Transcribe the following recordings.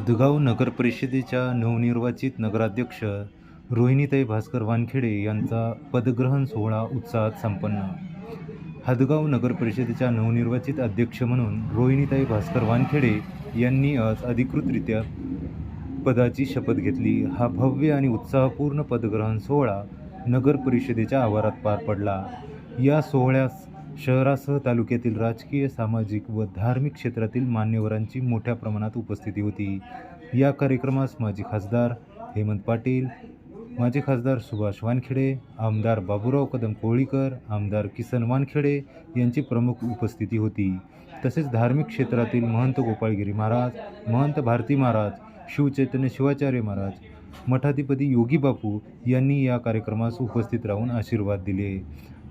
हदगाव नगर परिषदेच्या नवनिर्वाचित नगराध्यक्ष रोहिणीताई भास्कर वानखेडे यांचा पदग्रहण सोहळा उत्साहात संपन्न. हदगाव नगर परिषदेच्या नवनिर्वाचित अध्यक्ष म्हणून रोहिणीताई भास्कर वानखेडे यांनी आज अधिकृतरित्या पदाची शपथ घेतली. हा भव्य आणि उत्साहपूर्ण पदग्रहण सोहळा नगर परिषदेच्या आवारात पार पडला. या सोहळ्यास शहरासह तालुक्यातील राजकीय, सामाजिक व धार्मिक क्षेत्रातील मान्यवरांची मोठ्या प्रमाणात उपस्थिती होती. या कार्यक्रमास माजी खासदार हेमंत पाटील, माजी खासदार सुभाष वानखेडे, आमदार बाबूराव कदम कोळीकर, आमदार किसन वानखेडे यांची प्रमुख उपस्थिती होती. तसेच धार्मिक क्षेत्रातील महंत गोपाळगिरी महाराज, महंत भारती महाराज, शिवचैतन्य शिवाचार्य महाराज, मठाधिपती योगी बापू यांनी या कार्यक्रमास उपस्थित राहून आशीर्वाद दिले.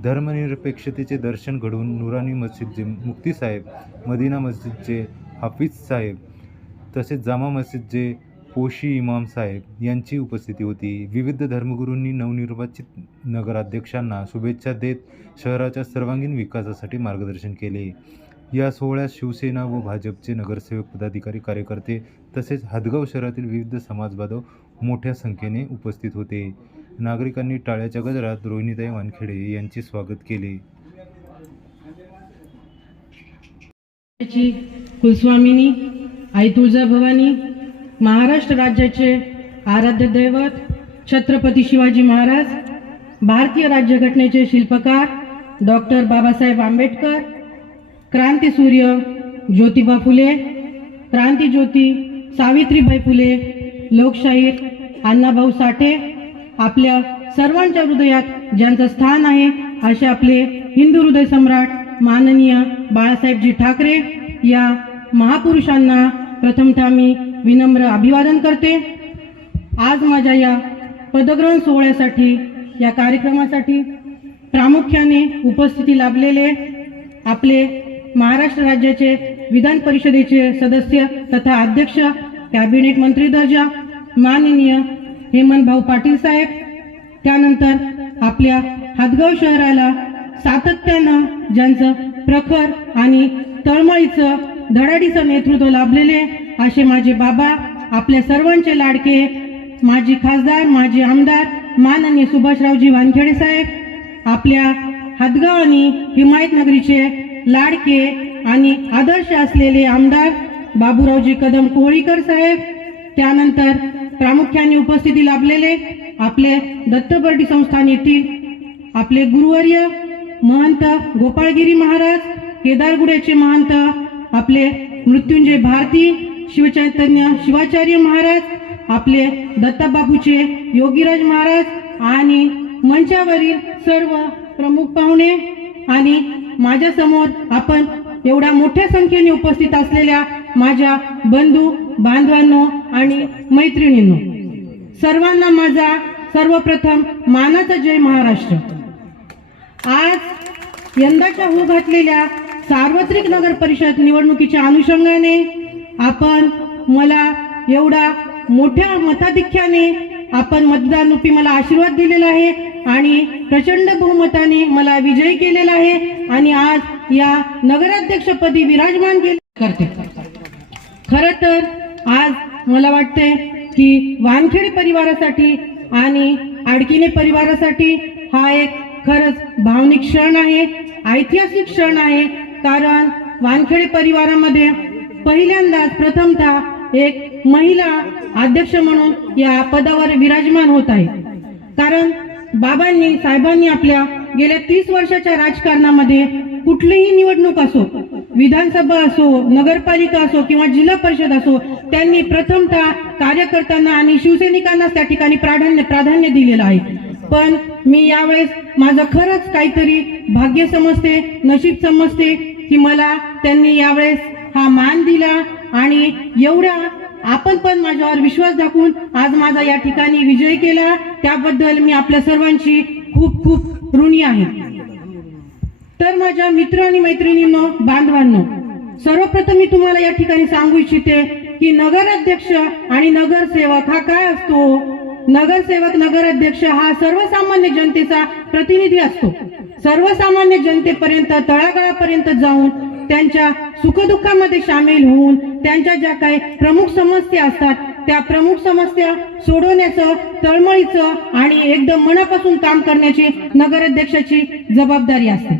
धर्मनिरपेक्षतेचे दर्शन घडवून नुरानी मस्जिदचे मुफ्ती साहेब, मदिना मस्जिदचे हाफिज साहेब तसेच जामा मस्जिदचे पोशी इमाम साहेब यांची उपस्थिती होती. विविध धर्मगुरूंनी नवनिर्वाचित नगराध्यक्षांना शुभेच्छा देत शहराच्या सर्वांगीण विकासासाठी मार्गदर्शन केले. या सोहळ्यात शिवसेना व भाजपचे नगरसेवक, पदाधिकारी, कार्यकर्ते तसेच हदगाव शहरातील विविध समाजबांधव मोठ्या संख्येने उपस्थित होते. नागरिकांनी टाळ्याच्या गजरात रोहिणीताई वानखेडे यांचे स्वागत केले. कुलस्वामिनी आई तुळजाभवानी, महाराष्ट्र राज्याचे आराध्य दैवत छत्रपती शिवाजी महाराज, भारतीय राज्यघटनेचे शिल्पकार डॉक्टर बाबासाहेब आंबेडकर, क्रांतीसूर्य ज्योतिबा फुले, क्रांतीज्योती सावित्रीबाई फुले, लोकशाहीर अण्णाभाऊ साठे, आपल्या सर्वांच्या हृदयात ज्यांचं स्थान आहे असे आपले हिंदू हृदय सम्राट माननीय बाळासाहेबजी ठाकरे या महापुरुषांना प्रथमतः मी विनम्र अभिवादन करते. आज माझ्या या पदग्रहण सोहळ्यासाठी, या कार्यक्रमासाठी प्रामुख्याने उपस्थिती लाभलेले आपले महाराष्ट्र राज्याचे विधान परिषदेचे सदस्य तथा अध्यक्ष, कॅबिनेट मंत्री दर्जा माननीय हेमंत भाऊ पाटील साहेब, त्यानंतर आपल्या हदगाव शहराला सातत्यानं ज्यांचं प्रखर आणि तळमळीचं धडाडीचं नेतृत्व लाभलेले असे माझे बाबा, आपल्या सर्वांचे लाडके माजी खासदार, माजी आमदार माननीय सुभाषरावजी वानखेडे साहेब, आपल्या हदगाव आणि हिमायतनगरीचे लाडके आणि आदर्श असलेले आमदार बाबूरावजी कदम कोळीकर साहेब, त्यानंतर प्रामुख्याने उपस्थिती लाभलेले आपले दत्तबर्डी संस्थान येथील आपले गुरुवर्य महंत गोपाळगिरी महाराज, केदारगुड्याचे महंत आपले मृत्युंजय भारती, शिवचैतन्य शिवाचार्य महाराज, आपले दत्ताबापूचे योगीराज महाराज आणि मंचावरील सर्व प्रमुख पाहुणे आणि माझ्या समोर आपण एवढ्या मोठ्या संख्येने उपस्थित असलेल्या माझ्या बंधू बांधवांनो आणि मैत्रिणींनो, सर्वांना माझा सर्वप्रथम मानाचा जय महाराष्ट्र. आज यंदाच्या होऊ घातलेल्या सार्वत्रिक नगर परिषद निवडणुकीच्या अनुषंगाने आपण मला एवढा मोठ्या मताधिक्याने आपण मतदान रूपी मला आशीर्वाद दिलेला आहे आणि प्रचंड बहुमताने मला विजयी केलेला आहे आणि आज या नगराध्यक्षपदी विराजमान करते. खरं तर आज मला वाटते की वानखेडे परिवारासाठी आणि आडकिने परिवारासाठी हा एक खरंच भावनिक क्षण आहे, ऐतिहासिक क्षण आहे. कारण वानखेडे परिवारामध्ये पहिल्यांदाच प्रथमतः एक महिला अध्यक्ष म्हणून या पदावर विराजमान होत आहे. कारण बाबांनी, साहेबांनी आपल्या गेल्या 30 वर्षाच्या राजकारणामध्ये कुठलीही निवडणूक असो, विधानसभा असो, नगरपालिका असो किंवा जिल्हा परिषद असो, त्यांनी प्रथमतः कार्यकर्त्यांना आणि शिवसैनिकांनाच त्या ठिकाणी प्राधान्य दिलेलं आहे. पण मी यावेळेस माझं खरंच काहीतरी भाग्य समजते, नशीब समजते की मला त्यांनी यावेळेस हा मान दिला आणि एवढा आपण पण माझ्यावर विश्वास दाखवून आज माझा या ठिकाणी विजय केला. त्याबद्दल मी आपल्या सर्वांची खूप खूप ऋणी आहे. तर माझ्या मित्र आणि मैत्रिणींनो, बांधवांनो, सर्वप्रथम मी तुम्हाला या ठिकाणी सांगू इच्छिते की नगराध्यक्ष आणि नगरसेवक हा काय असतो. नगरसेवक, नगराध्यक्ष हा सर्वसामान्य जनतेचा प्रतिनिधी असतो. सर्वसामान्य जनतेपर्यंत, तळागाळापर्यंत जाऊन त्यांच्या सुखदुःखामध्ये सामील होऊन त्यांच्या ज्या काही प्रमुख समस्या असतात त्या प्रमुख समस्या सोडवण्याचं, तळमळीचं आणि एकदम मनापासून काम करण्याची नगराध्यक्षाची जबाबदारी असते.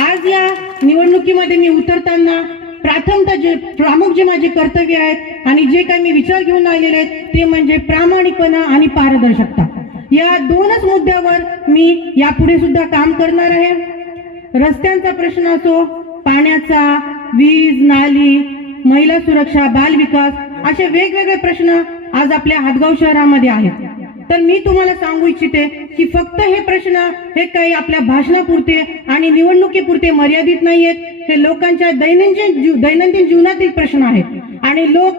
आज या निवडणुकीमध्ये मी उतरताना प्रथमतः जे माझे कर्तव्य आहेत आणि जे काही मी विचार घेऊन आलेले आहेत ते म्हणजे प्रामाणिकपणा आणि पारदर्शकता. या दोनच मुद्द्यावर मी यापुढे सुद्धा काम करणार आहे. रस्त्यांचा प्रश्न असो, पाण्याचा, वीज, नाली, महिला सुरक्षा, बाल विकास असे वेगवेगळे प्रश्न आज आपल्या हादगाव शहरामध्ये आहेत. तर मी तुम्हाला सांगू इच्छिते की फक्त हे प्रश्न हे काही आपल्या भाषणापुरते आणि निवडणुकीपुरते मर्यादित नाहीयेत. हे लोकांच्या दैनंदिन जीवनातील प्रश्न आहेत आणि लोक